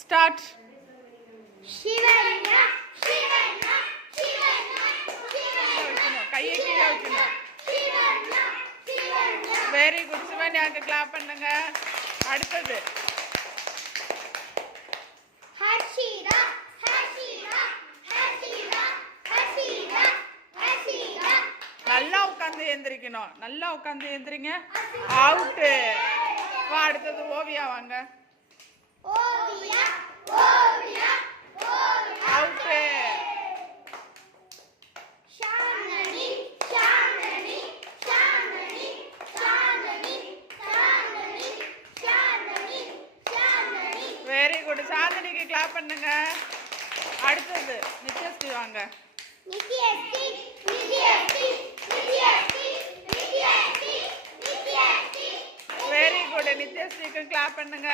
Start. Shivanya, Shivanya, Shivanya, Shivanya. கையை கீழே வைக்கணும். Shivanya, Shivanya. Very good. சிவன்யாக்கு கிளாப் பண்ணுங்க. அடுத்தது Hashira, Hashira, Hashira, Hashira, Hashira. நல்லா உட்காந்து எந்திரிக்கணும். நல்லா உட்காந்து எந்திரிங்க. அவுட்டு. அடுத்தது ஓவியா வாங்க. Ovia, Ovia, Ovia. Out. Shanani, Shanani, Shanani, Shanani, Shanani, Shanani, Shanani. Very good. சாந்தினிக்கு கிளாப் பண்ணுங்க. அடுத்தது நித்யஸ்ரீ வாங்க. Nityasti, Nityasti, Nityasti, Nityasti, Nityasti. Very good. நித்யஸ்ரீக்கு கிளாப் பண்ணுங்க.